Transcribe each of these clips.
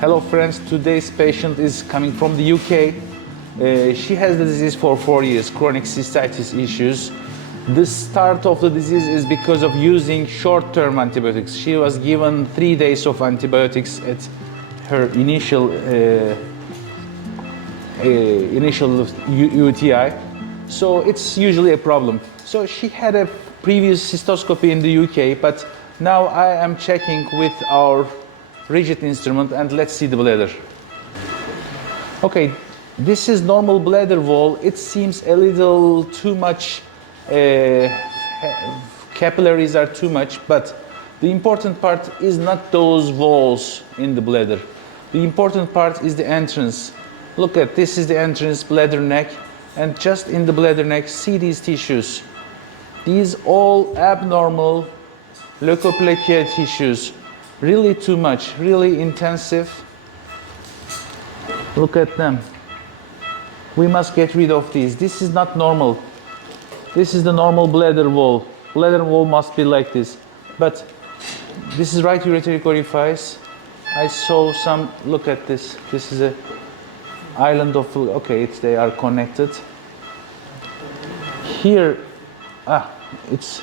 Hello friends, today's patient is coming from the UK. She has the disease for 4 years, chronic cystitis issues. The start of the disease is because of using short-term antibiotics. She was given 3 days of antibiotics at her initial UTI. So it's usually a problem. So she had a previous cystoscopy in the UK, but now I am checking with our rigid instrument and let's see the bladder. Okay, this is normal bladder wall. It seems a little too much, capillaries are too much, but the important part is not those walls in the bladder. The important part is the entrance. Look at this is the entrance, bladder neck, and just in the bladder neck, see these tissues. These all abnormal leukoplakia tissues. Really too much, really intensive. Look at them. We must get rid of these. This is not normal. This is the normal bladder wall. Bladder wall must be like this. But this is right ureteric orifice. I saw some, look at this. This is a island of, okay, they are connected. Here, it's,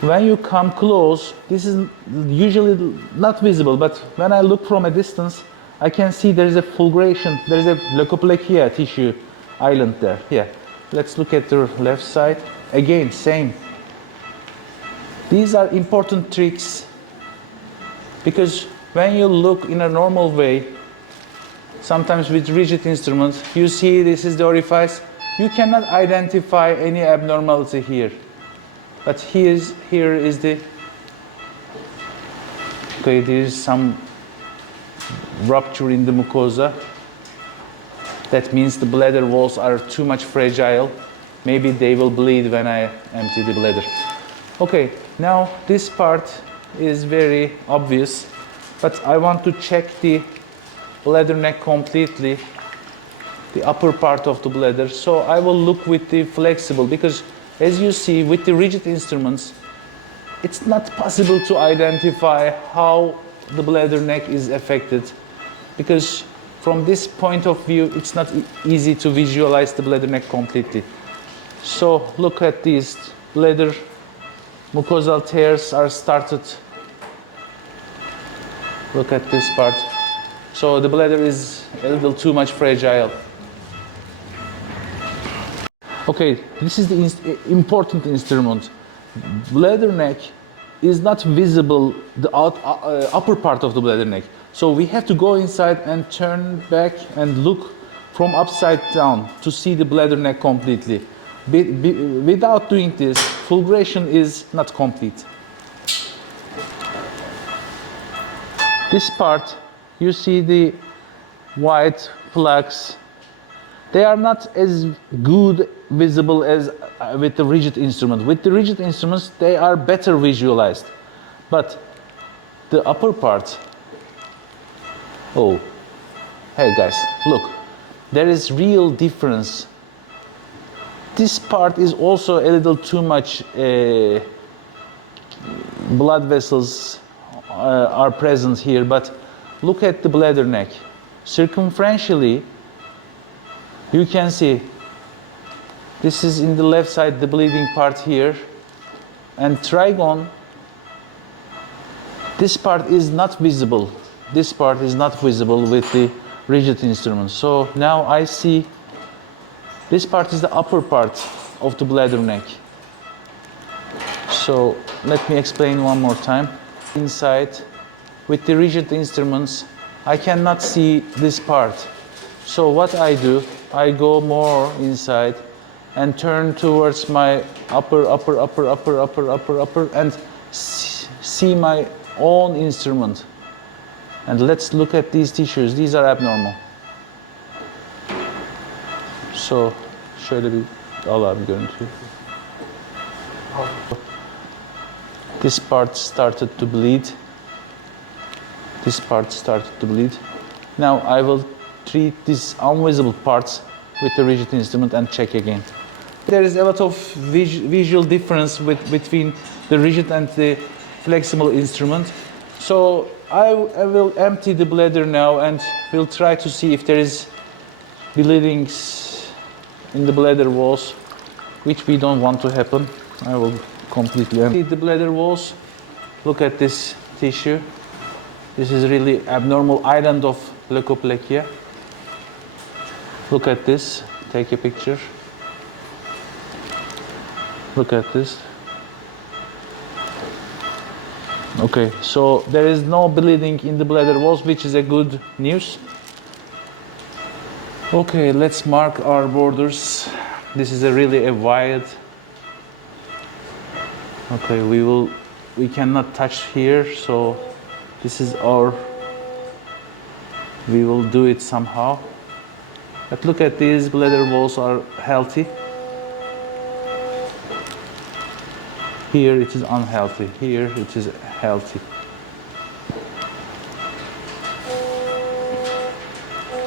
when you come close, this is usually not visible, but when I look from a distance, I can see there is a fulguration, there is a leukoplakia tissue island there. Yeah, let's look at the left side. Again, same. These are important tricks because when you look in a normal way, sometimes with rigid instruments, you see this is the orifice. You cannot identify any abnormality here. But here is the, okay, there is some rupture in the mucosa. That means the bladder walls are too much fragile. Maybe they will bleed when I empty the bladder. Okay, now this part is very obvious, but I want to check the bladder neck completely, the upper part of the bladder. So I will look with the flexible because as you see, with the rigid instruments, it's not possible to identify how the bladder neck is affected because from this point of view, it's not easy to visualize the bladder neck completely. So look at these bladder mucosal tears are started. Look at this part. So the bladder is a little too much fragile. Okay, this is the important instrument. Bladder neck is not visible, the upper part of the bladder neck. So we have to go inside and turn back and look from upside down to see the bladder neck completely. Without doing this, fulguration is not complete. This part, you see the white plaques. They are not as good visible as with the rigid instrument. With the rigid instruments, they are better visualized. But the upper part, oh, hey guys, look, there is real difference. This part is also a little too much blood vessels are present here, but look at the bladder neck. Circumferentially, you can see this is in the left side, the bleeding part here, and trigone, this part is not visible. This part is not visible with the rigid instrument. So now I see this part is the upper part of the bladder neck. So let me explain one more time. Inside, with the rigid instruments, I cannot see this part. So what I do, I go more inside and turn towards my upper, and see my own instrument. And let's look at these tissues. These are abnormal. So, şöyle bir al abi görüntüyü. This part started to bleed. This part started to bleed. Now I will treat these invisible parts with the rigid instrument and check again. There is a lot of visual difference between the rigid and the flexible instrument. So I will empty the bladder now and we'll try to see if there is bleedings in the bladder walls, which we don't want to happen. I will completely empty the bladder walls. Look at this tissue. This is really abnormal island of leukoplakia. Look at this. Take a picture. Look at this. Okay, so there is no bleeding in the bladder walls, which is a good news. Okay, let's mark our borders. This is really a wide. Okay, we cannot touch here, so this is we will do it somehow. But look at these bladder walls are healthy. Here it is unhealthy. Here it is healthy.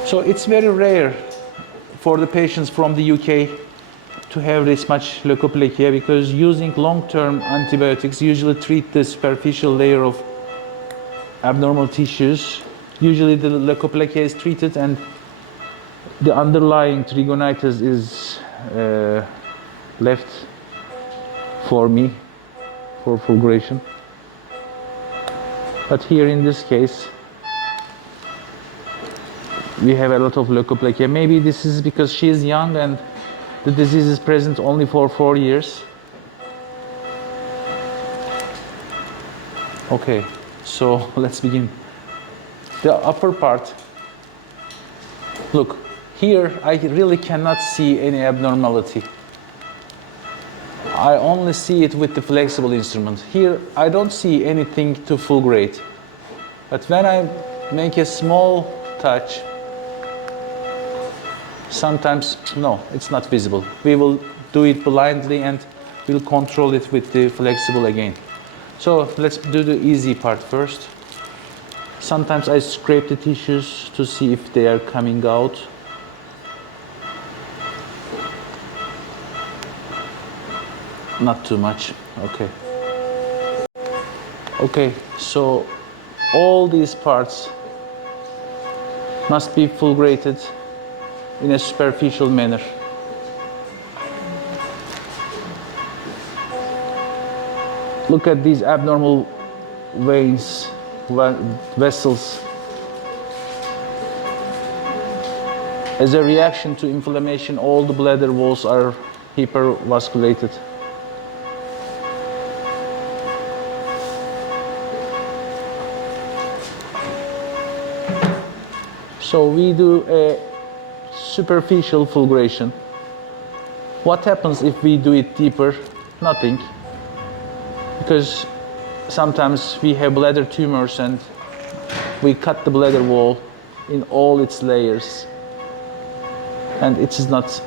So it's very rare for the patients from the UK to have this much leukoplakia, because using long-term antibiotics usually treat the superficial layer of abnormal tissues. Usually the leukoplakia is treated and the underlying trigonitis is left for me for fulguration. But here in this case we have a lot of leukoplakia. Maybe this is because she is young and the disease is present only for 4 years. Okay, so let's begin. The upper part. Look, here I really cannot see any abnormality. I only see it with the flexible instrument. Here I don't see anything to fulgurate. But when I make a small touch, sometimes, no, it's not visible. We will do it blindly and we'll control it with the flexible again. So let's do the easy part first. Sometimes I scrape the tissues to see if they are coming out. Not too much, okay. Okay, so all these parts must be fulgurated in a superficial manner. Look at these abnormal veins, vessels. As a reaction to inflammation, all the bladder walls are hypervasculated. So we do a superficial fulguration. What happens if we do it deeper? Nothing. Because sometimes we have bladder tumors and we cut the bladder wall in all its layers. And it is not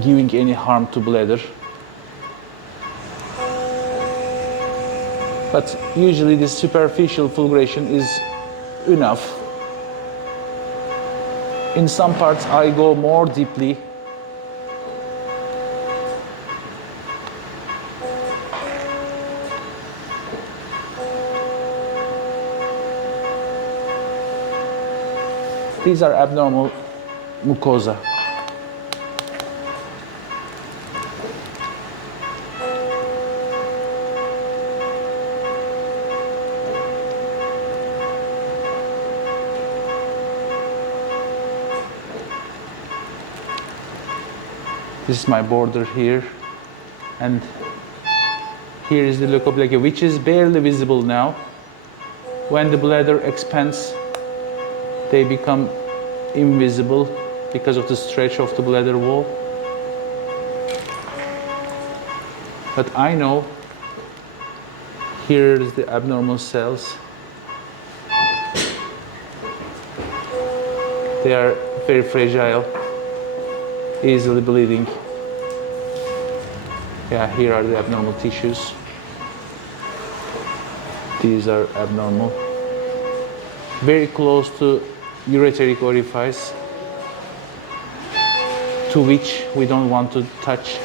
giving any harm to bladder. But usually this superficial fulguration is enough. In some parts I go more deeply. These are abnormal mucosa. This is my border here, and here is the leukoplakia, which is barely visible now. When the bladder expands, they become invisible because of the stretch of the bladder wall. But I know here is the abnormal cells. They are very fragile, easily bleeding. Yeah, here are the abnormal tissues. These are abnormal. Very close to ureteric orifice, to which we don't want to touch.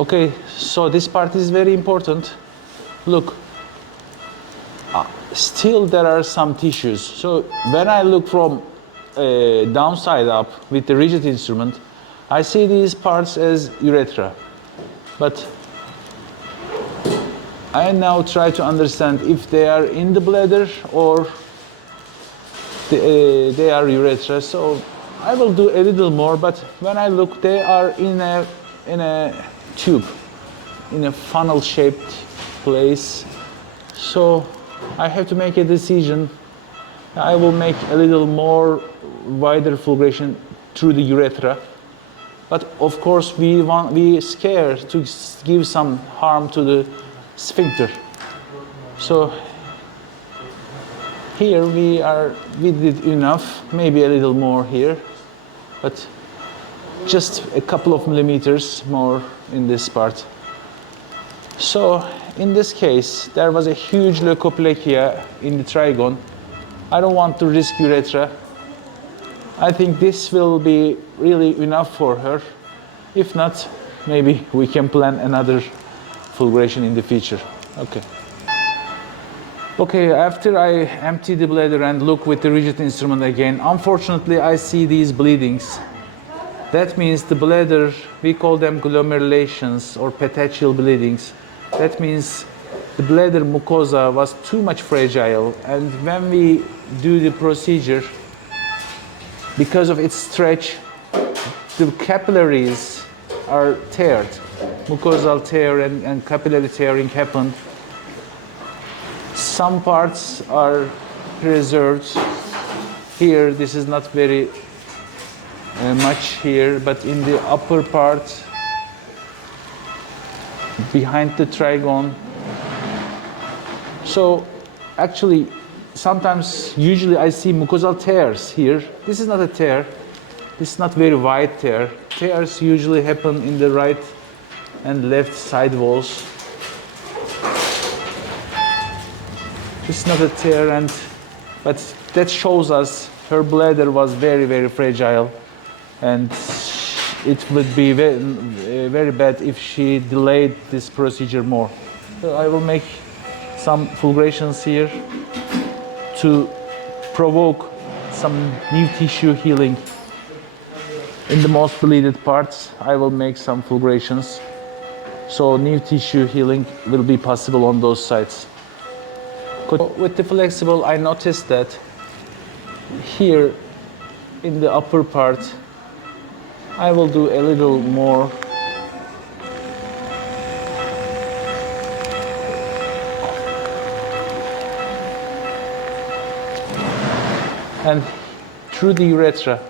Okay, so this part is very important. Look, still there are some tissues. So when I look from downside up with the rigid instrument, I see these parts as urethra. But I now try to understand if they are in the bladder or they are urethra. So I will do a little more, but when I look, they are in a tube, in a funnel-shaped place. So I have to make a decision. I will make a little more wider fulguration through the urethra. But of course, we scare to give some harm to the sphincter. So here we did enough, maybe a little more here, but just a couple of millimeters more in this part. So in this case, there was a huge leukoplakia in the trigone. I don't want to risk urethra. I think this will be really enough for her. If not, maybe we can plan another fulguration in the future. Okay. Okay, after I empty the bladder and look with the rigid instrument again, unfortunately I see these bleedings. That means the bladder, we call them glomerulations or petechial bleedings. That means the bladder mucosa was too much fragile, and when we do the procedure, because of its stretch, the capillaries are teared. Mucosal tear and capillary tearing happened. Some parts are preserved. Here, this is not very much here, but in the upper part, behind the trigone. So actually, usually I see mucosal tears here. This is not a tear. This is not very wide tear. Tears usually happen in the right and left side walls. This is not a tear, but that shows us her bladder was very, very fragile, and it would be very, very bad if she delayed this procedure more. So I will make some fulgurations here to provoke some new tissue healing. In the most bleeded parts, I will make some fulgurations, so new tissue healing will be possible on those sites. With the flexible, I noticed that here in the upper part, I will do a little more. And through the urethra.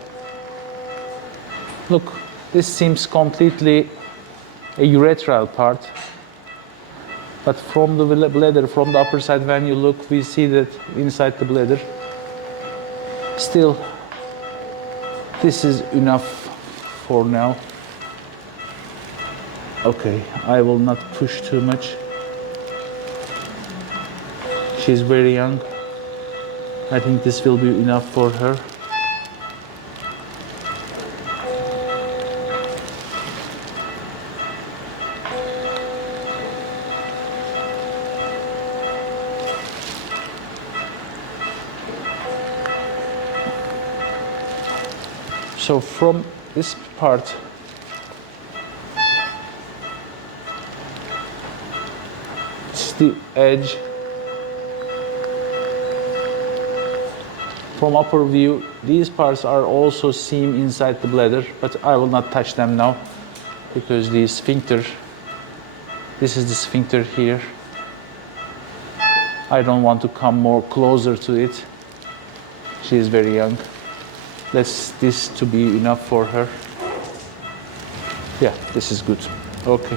Look, this seems completely a urethral part. But from the bladder, from the upper side, when you look, we see that inside the bladder. Still, this is enough for now. Okay, I will not push too much. She's very young. I think this will be enough for her. So from this part, it's the edge. From upper view, these parts are also seen inside the bladder, but I will not touch them now because the sphincter, this is the sphincter here. I don't want to come more closer to it. She is very young. Let's this to be enough for her. Yeah, this is good. Okay.